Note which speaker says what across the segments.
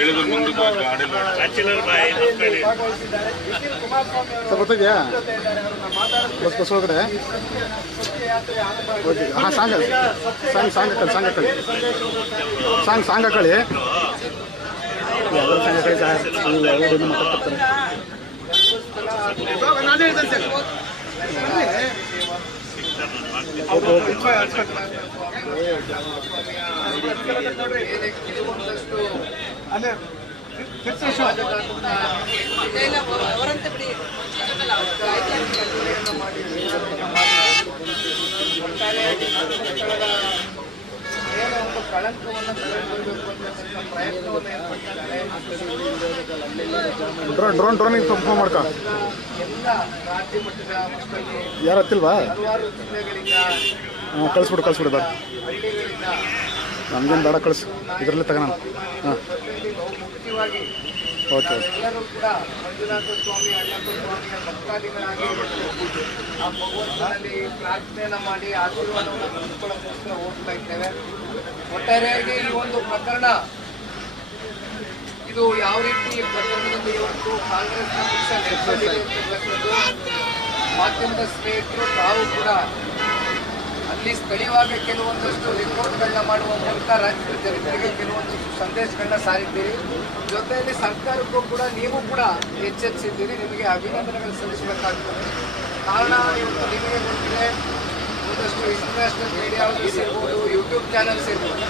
Speaker 1: ಹೇಳಿದ್ರು ಮುಂದಕ್ಕೆ
Speaker 2: ಗೊತ್ತಿದೆಯಾ ಬಸ್ ಬಸ್ ಒಳಗಡೆ? ಹಾಂ ಸಾಂಗ್ ಸಾಂಗ್ ಸಾಂಗ್ ಹಾಕೊಳ್ಳಿ ಸಾಂಗ್ ಹಾಕೊಳ್ಳಿ ಸಾಂಗ್ ಸಾಂಗ್ ಹಾಕೊಳ್ಳಿ ಯಾವ್ದಾದ್ರು ಸಾಂಗ್ ನೀವು ಯಾವ್ದು ಮಾತಾಡ್ತಾರೆ ಡ್ರೋನ್ ಡ್ರೋನ್ ಡ್ರೋನಿಗೆ ಫೋನ್ ಮಾಡ್ಕ
Speaker 3: ಎಲ್ಲ ರಾಜ್ಯ ಮಟ್ಟದ
Speaker 2: ಯಾರು ಹತ್ತಿಲ್ವಾ?
Speaker 3: ಹಲವಾರು
Speaker 2: ಹಾಂ ಕಳಿಸ್ಬಿಡು ಕಳಿಸ್ಬಿಡು ಬರ್ ನಮಗೇನು ಬೇಡ, ಕಳಿಸು. ಇದರಲ್ಲೇ ತಗೋಣ ಹಾಂ. ಓಕೆ.
Speaker 3: ಎಲ್ಲರೂ ಕೂಡ ಮಂಜುನಾಥ ಸ್ವಾಮಿ ಅಣ್ಣಪ್ಪ ಸ್ವಾಮಿಯ ಭಕ್ತಾದಿಗಳಾಗಿ ಆ ಭಗವಂತನಲ್ಲಿ ಪ್ರಾರ್ಥನೆಯನ್ನ ಮಾಡಿ ಆಶೀರ್ವಾದವನ್ನು ಪಡೆದುಕೊಳ್ಳೋಕ್ಕೋಸ್ಕರ ಹೋಗ್ತಾ ಇದ್ದೇವೆ. ಒಟ್ಟಾರೆಯಾಗಿ ಈ ಒಂದು ಪ್ರಕರಣ ಇದು ಯಾವ ರೀತಿ ಪ್ರಕರಣದಲ್ಲಿ ಇವತ್ತು ಕಾಂಗ್ರೆಸ್ ಪಕ್ಷ ಮಾಧ್ಯಮದ ಸ್ನೇಹಿತರು ತಾವು ಕೂಡ ಅಲ್ಲಿ ಸ್ಥಳೀಯವಾಗಿ ಕೆಲವೊಂದಷ್ಟು ರಿಪೋರ್ಟ್ಗಳನ್ನ ಮಾಡುವ ಮೂಲಕ ರಾಜ್ಯದ ಜನತೆಗೆ ಕೆಲವೊಂದಷ್ಟು ಸಂದೇಶಗಳನ್ನ ಸಾರಿದ್ದೀರಿ. ಜೊತೆಯಲ್ಲಿ ಸರ್ಕಾರಕ್ಕೂ ಕೂಡ ನೀವು ಕೂಡ ಎಚ್ಚರಿಸಿದ್ದೀರಿ ನಿಮಗೆ ಅಭಿನಂದನೆಗಳು ಸಲ್ಲಿಸಬೇಕಾಗ್ತದೆ. ಕಾರಣ ಇವತ್ತು ನಿಮಗೆ ಗೊತ್ತಿದೆ, ಒಂದಷ್ಟು ಇಂಟರ್ನ್ಯಾಷನಲ್ ಮೀಡಿಯಾಸ್ ಇರ್ಬೋದು ಯೂಟ್ಯೂಬ್ ಚಾನಲ್ಸ್ ಇರ್ಬೋದು,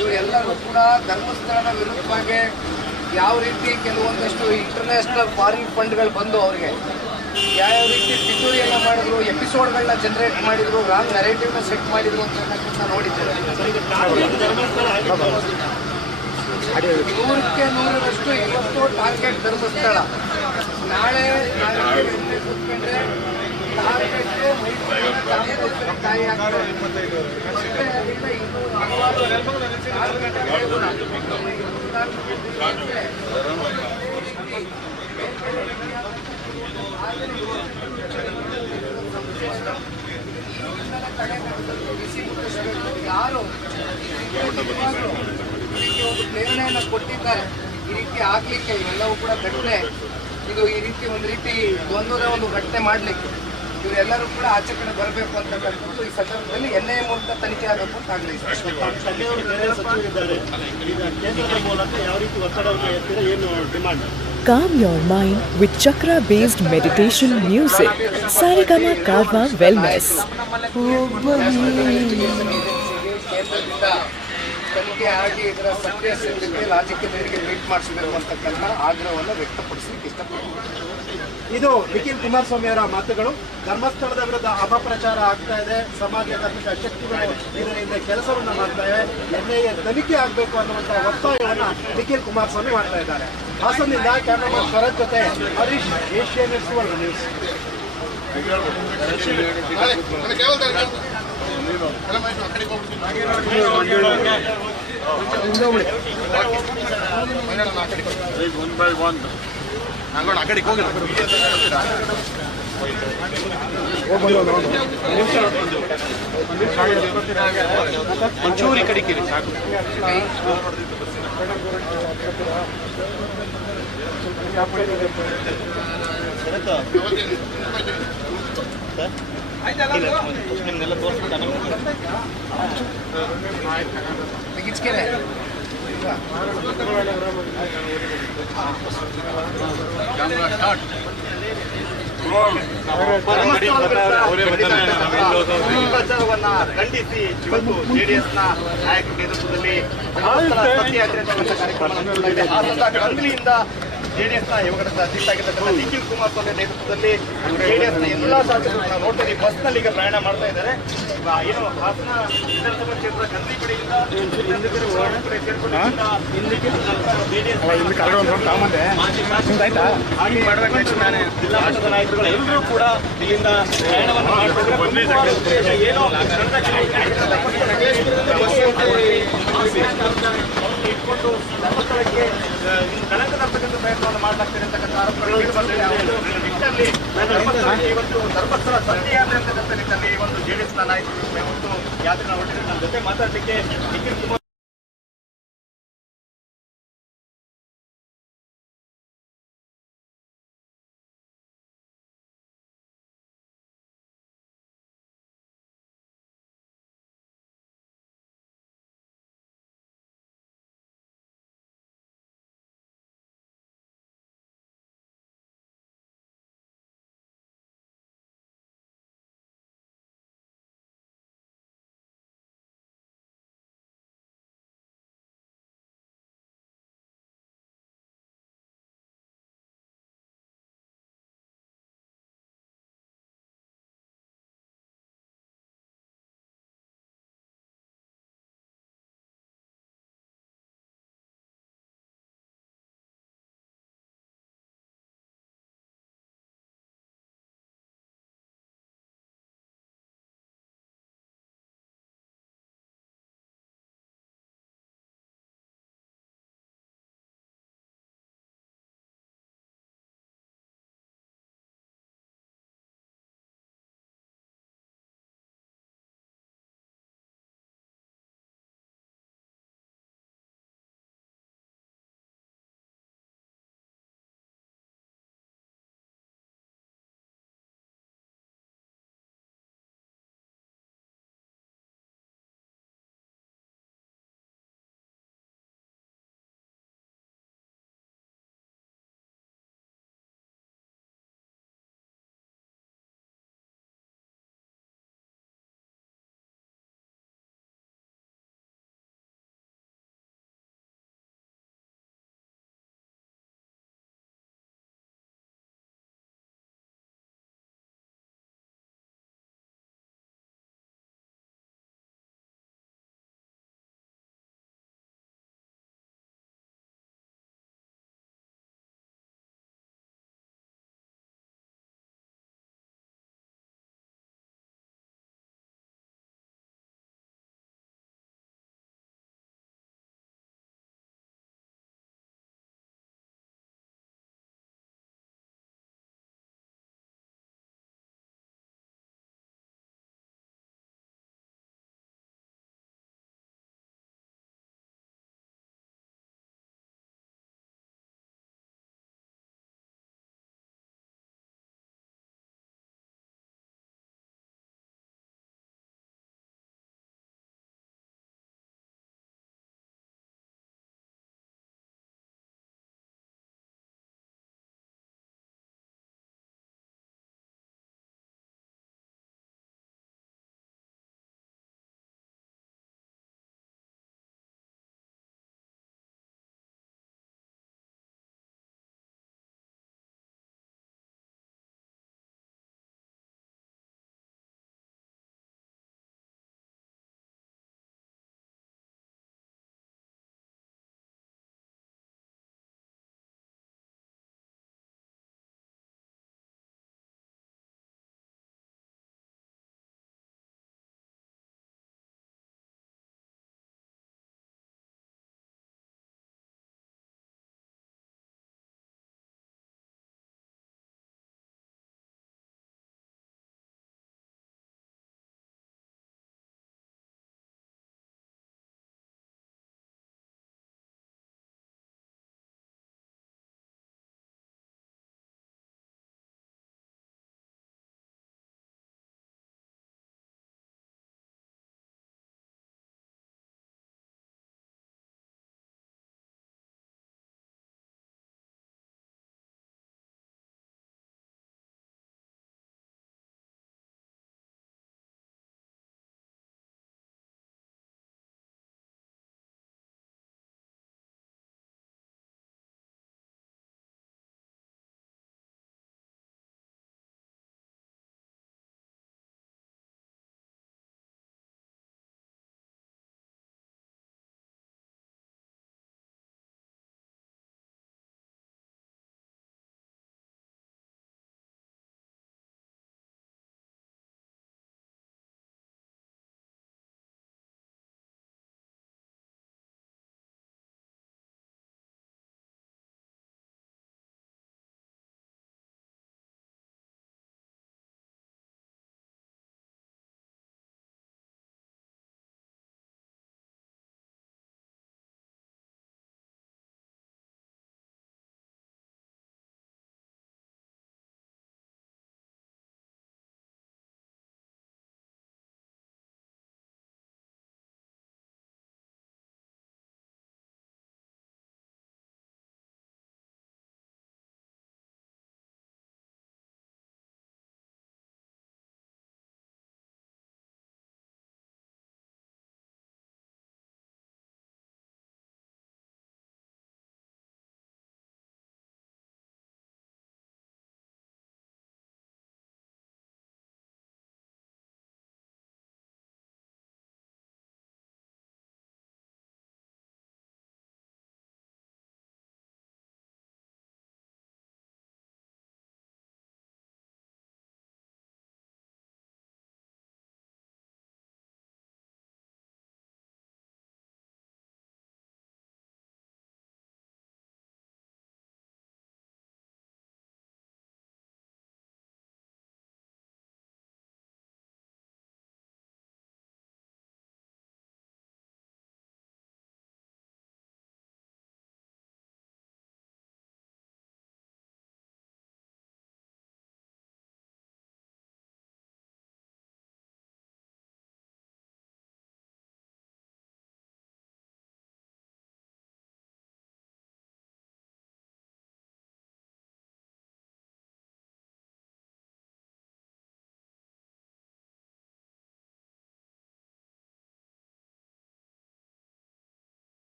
Speaker 3: ಇವರೆಲ್ಲರೂ ಕೂಡ ಧರ್ಮಸ್ಥಳದ ವಿರುದ್ಧವಾಗಿ ಯಾವ ರೀತಿ ಕೆಲವೊಂದಷ್ಟು ಇಂಟರ್ನ್ಯಾಷನಲ್ ಫಾರಿನ್ ಫಂಡ್ಗಳು ಬಂದು ಅವರಿಗೆ ಯಾವ್ಯಾವ ರೀತಿ ಪಿತೂರಿಯನ್ನ ಮಾಡಿದ್ರು ಎಪಿಸೋಡ್ಗಳನ್ನ ಜನರೇಟ್ ಮಾಡಿದ್ರು ರಾಂಗ್ ನೆರೇಟಿವ್ನ ಸೆಟ್ ಮಾಡಿದ್ರು ಅಂತ ನೋಡಿದ್ದೇವೆ ನೂರಕ್ಕೆ ನೂರರಷ್ಟು ಇವತ್ತು ಟಾರ್ಗೆಟ್ ಧರ್ಮಸ್ಥಳ. ನಾಳೆ ಕೂತ್ಕೊಂಡ್ರೆ ಯಾರು ಇದಕ್ಕೆ ಒಂದು ಪ್ರೇರಣೆಯನ್ನು ಕೊಟ್ಟಿದ್ದಾರೆ ಈ ರೀತಿ ಆಗ್ಲಿಕ್ಕೆ ಇವೆಲ್ಲವೂ ಕೂಡ ಘಟನೆ. ಇದು ಈ ರೀತಿ ಒಂದು ರೀತಿ ದ್ವಂದ್ವದ ಒಂದು ಘಟನೆ ಮಾಡಲಿಕ್ಕೆ. ಇವರೆಲ್ಲರೂ ಕೂಡ ಆಚೆ ಕಡೆ ಬರಬೇಕು ಅಂತಕ್ಕಂಥದ್ದು ಈ ಸಂದರ್ಭದಲ್ಲಿ ಎನ್ ಐ ಮೂಲಕ ತನಿಖೆ ಆಗಬೇಕು ಅಂತ ಆಗ್ರಹಿಸ್ತಾರೆ
Speaker 4: ತಂದೆಯವರು ಬೇರೆ ಸಚಿವರಿದ್ದಾರೆ ಈಗ ಕೇಂದ್ರದ ಮೂಲಕ ಯಾವ ರೀತಿ ಒತ್ತಡವನ್ನು ಹೇರ್ತೀರಾ ಏನು demand
Speaker 5: Calm your mind with chakra based meditation music. Sarigama Karma Wellness.
Speaker 3: ಕೇಂದ್ರದಿಂದ ತನಿಖೆ ಆಗಿ ಇದರ ಸತ್ಯಾಸತ್ಯತೆ ರಾಜಕೀಯ ಮೇರೆಗೆ ಮೀಟ್ ಮಾಡಿಸಬೇಕು ಅಂತಕ್ಕಂಥ ಆಗ್ರಹವನ್ನು ವ್ಯಕ್ತಪಡಿಸಲಿಕ್ಕೆ ಇಷ್ಟಪಡ್ತೀನಿ
Speaker 4: ಇದು ನಿಖಿಲ್ ಕುಮಾರಸ್ವಾಮಿ ಅವರ ಮಾತುಗಳು. ಧರ್ಮಸ್ಥಳದ ವಿರುದ್ಧ ಅಪಪ್ರಚಾರ ಆಗ್ತಾ ಇದೆ. ಸಮಾಜ ಶಕ್ತಿಗಳು ಇದರಿಂದ ಕೆಲಸವನ್ನ ಮಾಡ್ತಾ ಇವೆ. ಎನ್ಐಎ ತನಿಖೆ ಆಗಬೇಕು ಅನ್ನುವಂತಹ ಒತ್ತಾಯವನ್ನ ನಿಖಿಲ್ ಕುಮಾರಸ್ವಾಮಿ ಮಾಡ್ತಾ ಇದ್ದಾರೆ. ಹಾಸನದಿಂದ ಕ್ಯಾಮರಾಮನ್ ಶರತ್ ಜೊತೆ Harish, Asian news world news.
Speaker 1: One by one ನಂಗೋಣ ಆ ಕಡೆಗೆ ಹೋಗಿಲ್ಲ. ಒಂಚೂರು ಈ ಕಡೆ ಕೇಳಿ ಸಾಕು.
Speaker 3: ತೆಗಿಸ್ಕೆನೆ
Speaker 1: ತೋರಿಸ್ಬೇಕು
Speaker 4: ಪ್ರಚಾರವನ್ನ ಖಂಡಿಸಿ ಇವತ್ತು ಜೆಡಿಎಸ್ನ ನಾಯಕರ ನೇತೃತ್ವದಲ್ಲಿ ಧರ್ಮಸ್ಥಳ ಸತ್ಯಯಾತ್ರೆ ಜೆಡಿಎಸ್ನ ಯುವಕರ ಅಧ್ಯಕ್ಷ ಆಗಿರ್ತಕ್ಕಂಥ ನಿಖಿಲ್ ಕುಮಾರಸ್ವಾಮಿ ನೇತೃತ್ವದಲ್ಲಿ ಜೆಡಿಎಸ್ನ ಎಲ್ಲಾ ಶಾಸಕರನ್ನ ಬಸ್ನಲ್ಲಿ ಈಗ ಪ್ರಯಾಣ ಮಾಡ್ತಾ ಇದ್ದಾರೆ. ಏನು ಹಾಸನ ವಿಧಾನಸಭಾ
Speaker 2: ಕ್ಷೇತ್ರ
Speaker 4: ಹಾಗೆ ಜಿಲ್ಲಾ ಮಟ್ಟದ ನಾಯಕರುಗಳು ಎಲ್ಲರೂ ಕೂಡ ಇಲ್ಲಿಂದ ಪ್ರಯಾಣವನ್ನು ಏನೋ? ಇಟ್ಕೊಂಡು ಧರ್ಮಸ್ಥಳಕ್ಕೆ ಕಳಂಕ ತರ್ತಕ್ಕಂಥ ಪ್ರಯತ್ನವನ್ನು ಮಾಡಲಾಗ್ತದೆ ಅಂತಕ್ಕಂಥ ಧರ್ಮಸ್ಥಳಕ್ಕೆ ಇವತ್ತು ಧರ್ಮಸ್ಥಳ ಸತ್ಯಯಾತ್ರೆ ಅಂತಕ್ಕಂಥ ನಿಟ್ಟಿನಲ್ಲಿ ಈ ಒಂದು ಜೆಡಿಎಸ್ನ ನಾಯಕರು ಇವತ್ತು ಯಾತ್ರೆ ಹೊರಟಿದ್ದಾರೆ. ನನ್ನ ಜೊತೆ ಮಾತಾಡಲಿಕ್ಕೆ ನಿಖಿಲ್ ಕುಮಾರ್